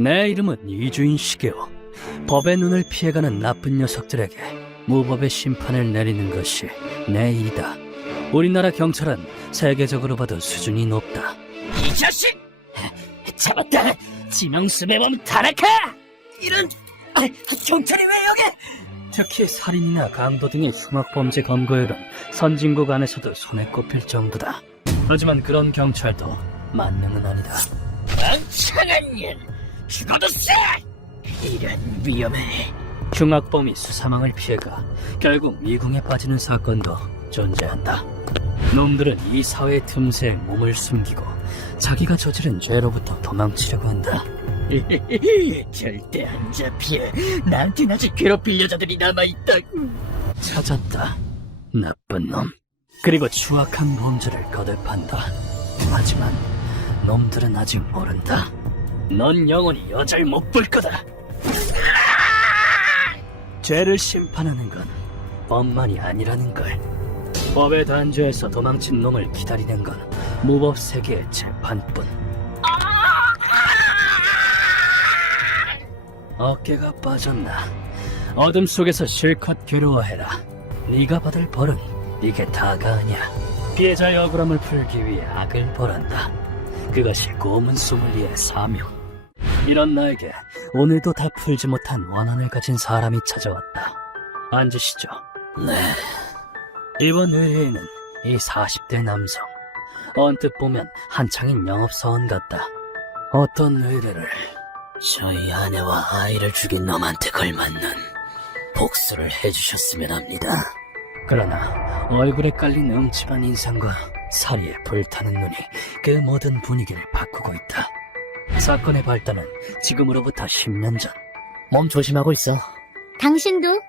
내 이름은 이주인 시게오. 법의 눈을 피해가는 나쁜 녀석들에게 무법의 심판을 내리는 것이 내 일이다. 우리나라 경찰은 세계적으로 봐도 수준이 높다. 이 자식! 잡았다! 지명수배범 타나카! 이런... 경찰이 왜 여기? 특히 살인이나 강도 등의 흉악범죄 검거율은 선진국 안에서도 손에 꼽힐 정도다. 하지만 그런 경찰도 만능은 아니다. 멍청한 년! 죽어도 쎄! 이런 위험해. 흉악범이 수사망을 피해가 결국 미궁에 빠지는 사건도 존재한다. 놈들은 이 사회 틈새에 몸을 숨기고 자기가 저지른 죄로부터 도망치려고 한다. 절대 안 잡혀. 나한텐 아직 괴롭힐 여자들이 남아있다고. 찾았다. 나쁜 놈. 그리고 추악한 범죄를 거듭한다. 하지만 놈들은 아직 모른다. 넌 영원히 여자를 못 볼 거다. 죄를 심판하는 건 법만이 아니라는 걸. 법의 단죄에서 도망친 놈을 기다리는 건 무법 세계의 재판뿐. 어깨가 빠졌나? 어둠 속에서 실컷 괴로워해라. 네가 받을 벌은 이게 다가 아니야. 피해자의 억울함을 풀기 위해 악을 벌한다. 그것이 고문 소믈리의 사명. 이런 나에게 오늘도 다 풀지 못한 원한을 가진 사람이 찾아왔다. 앉으시죠. 네. 이번 의뢰인은 이 40대 남성. 언뜻 보면 한창인 영업사원 같다. 어떤 의뢰를? 저희 아내와 아이를 죽인 놈한테 걸맞는 복수를 해주셨으면 합니다. 그러나 얼굴에 깔린 음침한 인상과 사리에 불타는 눈이 그 모든 분위기를 바꾸고 있다. 사건의 발단은 지금으로부터 10년 전. 몸 조심하고 있어. 당신도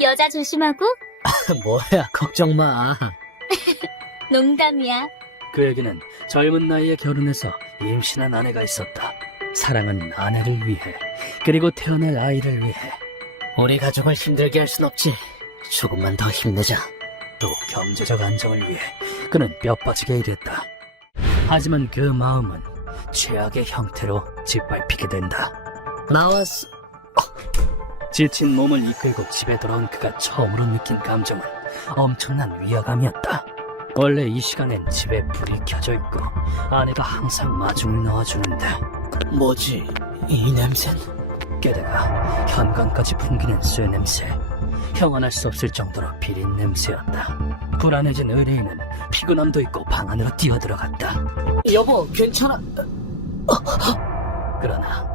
여자 조심하고. 뭐야, 걱정 마. 농담이야. 그에게는 젊은 나이에 결혼해서 임신한 아내가 있었다. 사랑하는 아내를 위해, 그리고 태어날 아이를 위해. 우리 가족을 힘들게 할 순 없지. 조금만 더 힘내자. 또 경제적 안정을 위해 그는 뼈 빠지게 일했다. 하지만 그 마음은 최악의 형태로 짓밟히게 된다. 나왔어. 지친 몸을 이끌고 집에 돌아온 그가 처음으로 느낀 감정은 엄청난 위화감이었다. 원래 이 시간엔 집에 불이 켜져 있고 아내가 항상 마중을 넣어주는데 뭐지, 이 냄새는? 게다가 현관까지 풍기는 쇠 냄새. 형언할 수 없을 정도로 비린 냄새였다. 불안해진 의뢰인은 피곤함도 있고 방 안으로 뛰어들어갔다. 여보, 괜찮아? 그러나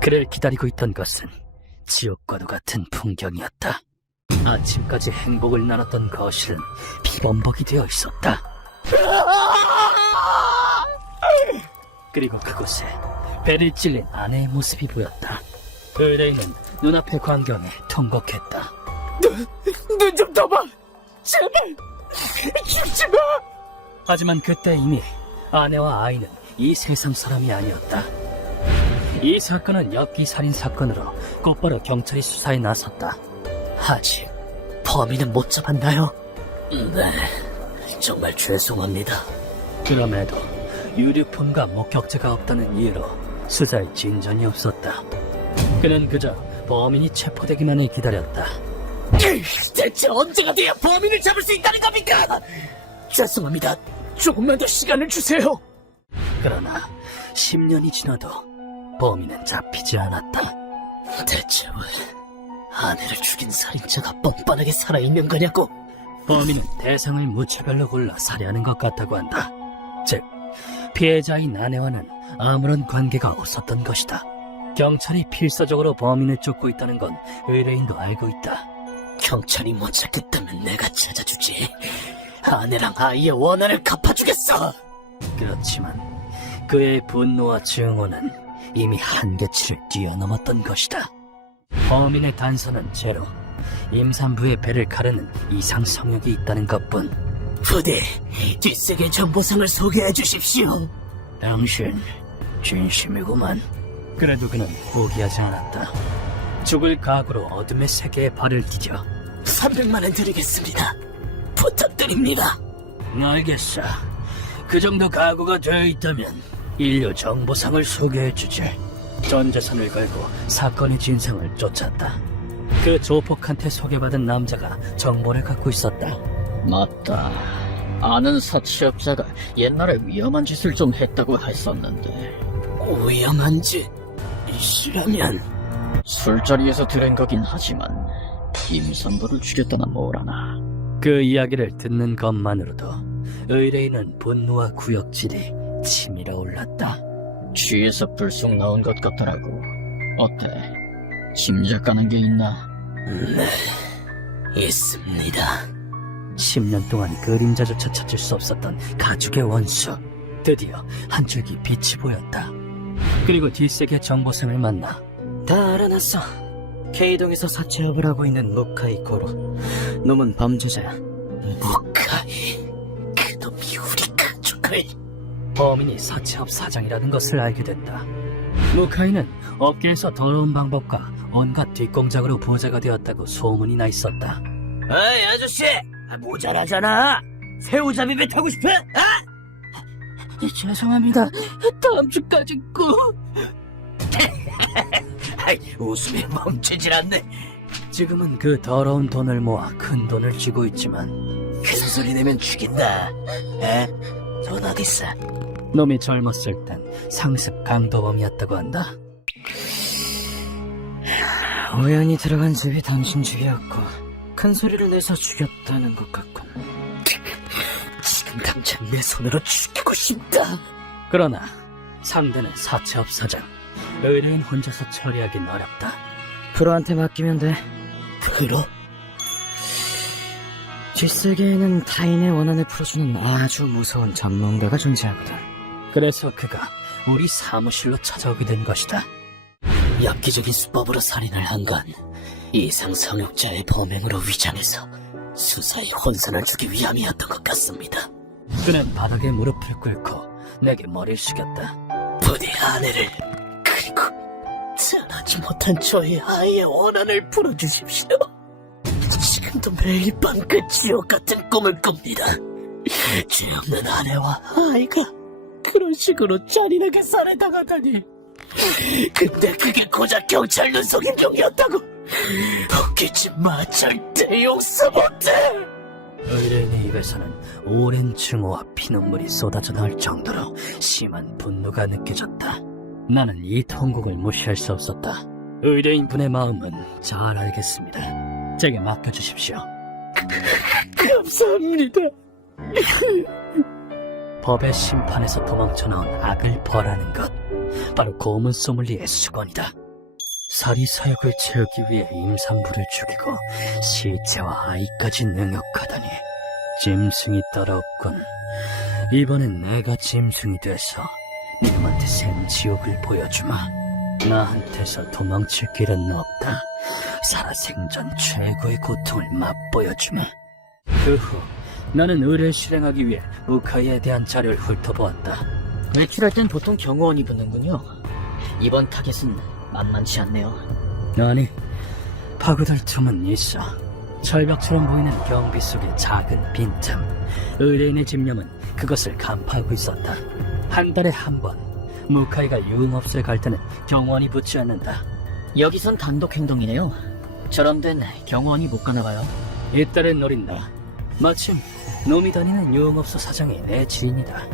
그를 기다리고 있던 것은 지옥과도 같은 풍경이었다. 아침까지 행복을 나눴던 거실은 피범벅이 되어 있었다. 그리고 그곳에 배를 찔린 아내의 모습이 보였다. 의뢰인은 눈앞의 광경에 통곡했다. 눈 좀 떠봐! 제발! 죽지 마! 하지만 그때 이미 아내와 아이는 이 세상 사람이 아니었다. 이 사건은 엽기 살인 사건으로 곧바로 경찰이 수사에 나섰다. 아직 범인은 못 잡았나요? 네, 정말 죄송합니다. 그럼에도 유류품과 목격자가 없다는 이유로 수사에 진전이 없었다. 그는 그저 범인이 체포되기만을 기다렸다. 대체 언제가 돼야 범인을 잡을 수 있다는 겁니까? 죄송합니다. 조금만 더 시간을 주세요. 그러나 10년이 지나도 범인은 잡히지 않았다. 대체 왜 아내를 죽인 살인자가 뻔뻔하게 살아있는 거냐고? 범인은 대상을 무차별로 골라 살해하는 것 같다고 한다. 즉, 피해자인 아내와는 아무런 관계가 없었던 것이다. 경찰이 필사적으로 범인을 쫓고 있다는 건 의뢰인도 알고 있다. 경찰이 못 찾겠다면 내가 찾아주지. 아내랑 아이의 원한을 갚아주겠어. 그렇지만 그의 분노와 증오는 이미 한계치를 뛰어넘었던 것이다. 범인의 단서는 제로, 임산부의 배를 가르는 이상 성욕이 있다는 것뿐. 부디 뒷세계 정보상을 소개해 주십시오. 당신 진심이구만. 그래도 그는 포기하지 않았다. 죽을 각오로 어둠의 세계에 발을 디뎌 300만 원 드리겠습니다. 부탁드립니다. 알겠어. 그 정도 각오가 되어 있다면 인류 정보상을 소개해주지. 전 재산을 걸고 사건의 진상을 쫓았다. 그 조폭한테 소개받은 남자가 정보를 갖고 있었다. 맞다. 아는 사채업자가 옛날에 위험한 짓을 좀 했다고 했었는데. 위험한 짓이라면 술자리에서 들은 거긴 하지만 임산부를 죽였다나 뭐라나. 그 이야기를 듣는 것만으로도 의뢰인은 분노와 구역질이 치밀어 올랐다. 취해서 불쑥 나온 것 같더라고. 어때? 짐작 가는 게 있나? 네, 있습니다. 10년 동안 그림자조차 찾을 수 없었던 가죽의 원수. 드디어 한 줄기 빛이 보였다. 그리고 뒷세계 정보생을 만나. 다 알아놨어. K동에서 사채업을 하고 있는 무카이 고로. 놈은 범죄자야. 무카이, 그놈이 우리 가족을. 범인이 사채업 사장이라는 것을 알게 됐다. 무카이는 업계에서 더러운 방법과 온갖 뒷공작으로 부자가 되었다고 소문이 나 있었다. 어이 아저씨, 모자라잖아. 새우잡이배 타고 싶어? 죄송합니다. 다음 주까지 꼭. 웃음이 멈추질 않네. 지금은 그 더러운 돈을 모아 큰 돈을 쥐고 있지만 큰 소리 내면 죽인다. 돈 어딨어? 놈이 젊었을 땐 상습 강도범이었다고 한다. 우연히 들어간 집이 당신 집이었고 큰 소리를 내서 죽였다는 것 같군. 지금 당장 내 손으로 죽이고 싶다. 그러나 상대는 사채업 사장. 의뢰인 혼자서 처리하긴 어렵다. 프로한테 맡기면 돼. 프로? 뒷세계에는 타인의 원한을 풀어주는 아주 무서운 전문가가 존재하거든. 그래서 그가 우리 사무실로 찾아오게 된 것이다. 엽기적인 수법으로 살인을 한 건 이상 성욕자의 범행으로 위장해서 수사에 혼선을 주기 위함이었던 것 같습니다. 그는 바닥에 무릎을 꿇고 내게 머리를 숙였다. 부디 아내를 그리고 전하지 못한 저희 아이의 원한을 풀어주십시오. 지금도 매일 밤 그 지옥 같은 꿈을 꿉니다. 죄 없는 아내와 아이가 그런 식으로 잔인하게 살해당하다니. 근데 그게 고작 경찰 눈속임종이었다고. 웃기지 마. 절대 용서 못해. 의뢰인의 입에서는 오랜 증오와 피눈물이 쏟아져 나올 정도로 심한 분노가 느껴졌다. 나는 이 통곡을 무시할 수 없었다. 의뢰인 분의 마음은 잘 알겠습니다. 제게 맡겨주십시오. 감사합니다. 법의 심판에서 도망쳐 나온 악을 벌하는 것, 바로 고문 소믈리의 수건이다. 사리사욕을 채우기 위해 임산부를 죽이고 시체와 아이까지 능욕하다니 짐승이 더럽군. 이번엔 내가 짐승이 돼서 니놈한테 생지옥을 보여주마. 나한테서 도망칠 길은 없다. 살아생전 최고의 고통을 맛보여주마. 그 후 나는 의뢰를 실행하기 위해 우카이에 대한 자료를 훑어보았다. 외출할 땐 보통 경호원이 붙는군요. 이번 타겟은 만만치 않네요. 아니, 파고들 틈은 있어. 철벽처럼 보이는 경비 속의 작은 빈틈. 의뢰인의 집념은 그것을 간파하고 있었다. 한 달에 한 번, 무카이가 유흥업소에 갈 때는 경호원이 붙지 않는다. 여기선 단독 행동이네요. 저런 데는 경호원이 못 가나봐요. 이딸을 노린다. 마침 놈이 다니는 유흥업소 사장이 내 지인이다.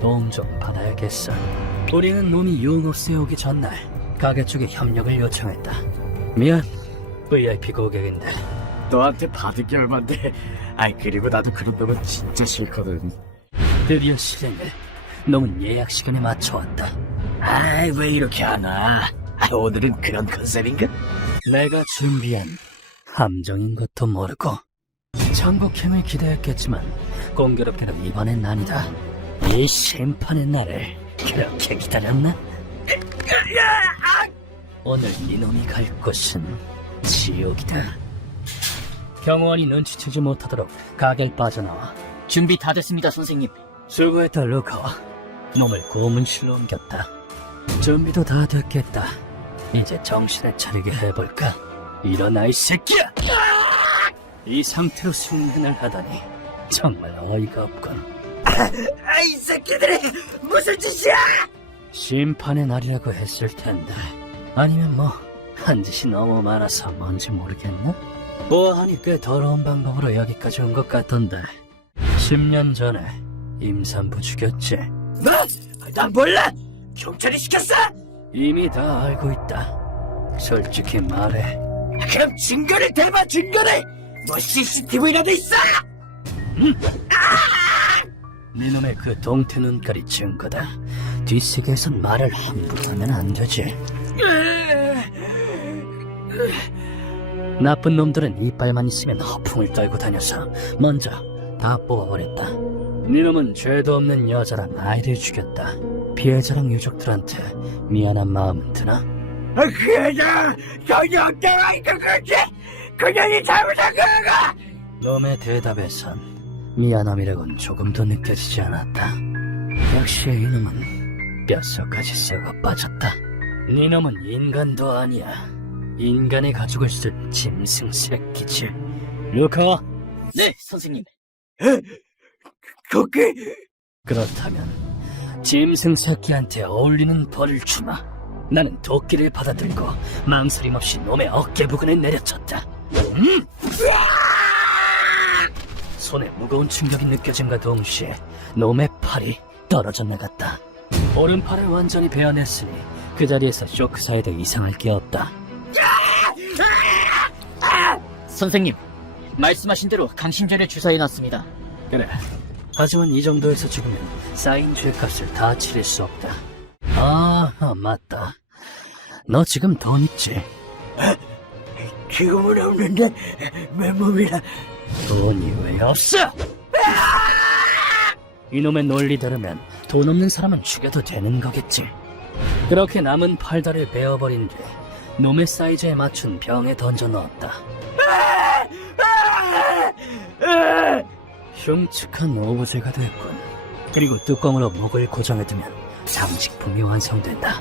도움 좀 받아야겠어. 우리는 놈이 유흥업소에 오기 전날 가게 쪽에 협력을 요청했다. 미안, VIP 고객인데. 너한테 받은 게 얼만데. 그리고 나도 그런 놈은 진짜 싫거든. 드디어 실행을. 놈은 예약 시간에 맞춰왔다. 왜 이렇게 안 와? 오늘은 그런 컨셉인가? 내가 준비한 함정인 것도 모르고 정복행을 기대했겠지만 공교롭게도 이번엔 아니다. 이 심판의 날을 그렇게 기다렸나? 오늘 이놈이 갈 곳은 지옥이다. 경호원이 눈치채지 못하도록 가게를 빠져나와. 준비 다 됐습니다, 선생님. 수고했다, 루카. 놈을 고문실로 옮겼다. 준비도 다 됐겠다. 이제 정신을 차리게 해볼까? 일어나, 이 새끼야! 이 상태로 숙면을 하다니 정말 어이가 없군. 이 새끼들이 무슨 짓이야! 심판의 날이라고 했을 텐데. 아니면 뭐 한 짓이 너무 많아서 뭔지 모르겠나? 보아하니 꽤 더러운 방법으로 여기까지 온 것 같던데. 10년 전에 임산부 죽였지. 뭐? 난 몰라! 경찰이 시켰어? 이미 다 알고 있다. 솔직히 말해. 그럼 증거를 대봐, 증거를! 뭐 CCTV라도 있어! 네놈의 그 동태 눈깔이 증거다. 뒷세계에선 말을 함부로 하면 안 되지. 나쁜 놈들은 이빨만 있으면 허풍을 떨고 다녀서 먼저 다 뽑아버렸다. 네놈은 죄도 없는 여자랑 아이를 죽였다. 피해자랑 유족들한테 미안한 마음은 드나? 그냥 전혀 없다고 이거 그렇지! 그년이 잘못한 거야! 놈의 대답에선 미안함이라곤 조금도 느껴지지 않았다. 역시 이놈은 뼛속까지 썩어 빠졌다. 네놈은 인간도 아니야. 인간의 가죽을 쓸 짐승 새끼지. 루카, 네, 선생님. 거기... 그렇다면 짐승 새끼한테 어울리는 벌을 주마. 나는 도끼를 받아들고 망설임 없이 놈의 어깨 부근에 내려쳤다. 손에 무거운 충격이 느껴짐과 동시에 놈의 팔이 떨어져 나갔다. 오른팔을 완전히 베어냈으니 그 자리에서 쇼크사에도 이상할 게 없다. 선생님, 말씀하신 대로 강심죄를 주사해놨습니다. 그래. 하지만 이 정도에서 죽으면 쌓인 죄값을 다 치를 수 없다. 아, 맞다. 너 지금 돈 있지? 지금은 없는데 맨몸이라. 돈이 왜 없어? 이놈의 논리대로면 돈 없는 사람은 죽여도 되는 거겠지. 그렇게 남은 팔다리를 베어버린 뒤 놈의 사이즈에 맞춘 병에 던져 넣었다. 흉측한 오브제가 됐군. 그리고 뚜껑으로 목을 고정해두면 장식품이 완성된다.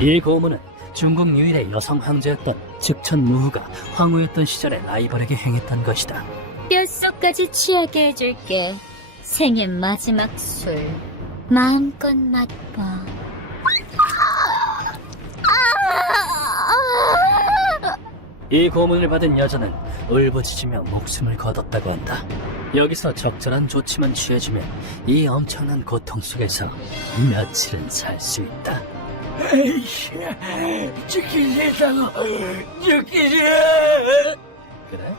이 고문은 중국 유일의 여성 황제였던 즉천 무후가 황후였던 시절에 라이벌에게 행했던 것이다. 뼛속까지 취하게 해줄게. 생애 마지막 술. 마음껏 맛봐. 이 고문을 받은 여자는 울부짖으며 목숨을 거뒀다고 한다. 여기서 적절한 조치만 취해주면 이 엄청난 고통 속에서 며칠은 살 수 있다. 에이씨, 죽기 싫다고, 죽기 싫어. 그래?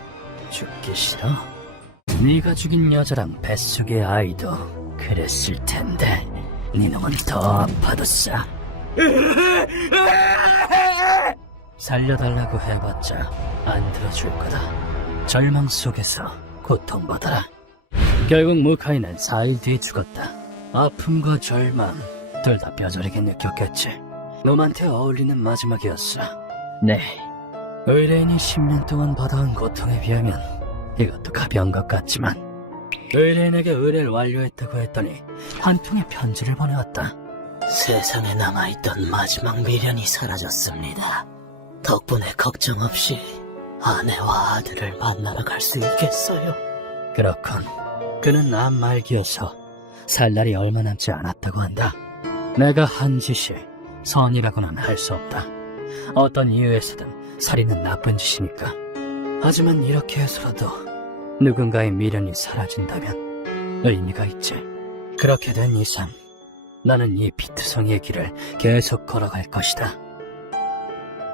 죽기 싫어? 네가 죽인 여자랑 뱃속의 아이도 그랬을 텐데 네 놈은 더 아파도 싸. 살려달라고 해봤자 안 들어줄 거다. 절망 속에서 고통받아라. 결국 무카이는 4일 뒤에 죽었다. 아픔과 절망 둘 다 뼈저리게 느꼈겠지. 놈한테 어울리는 마지막이었어. 네, 의뢰인이 10년 동안 받아온 고통에 비하면 이것도 가벼운 것 같지만 의뢰인에게 의뢰를 완료했다고 했더니 한 통의 편지를 보내왔다. 세상에 남아있던 마지막 미련이 사라졌습니다. 덕분에 걱정 없이 아내와 아들을 만나러 갈 수 있겠어요. 그렇군. 그는 암 말기여서 살 날이 얼마 남지 않았다고 한다. 내가 한 짓이 선이라고는 할 수 없다. 어떤 이유에서든 살인은 나쁜 짓이니까. 하지만 이렇게 해서라도 누군가의 미련이 사라진다면 의미가 있지. 그렇게 된 이상 나는 이 피트성이의 길을 계속 걸어갈 것이다.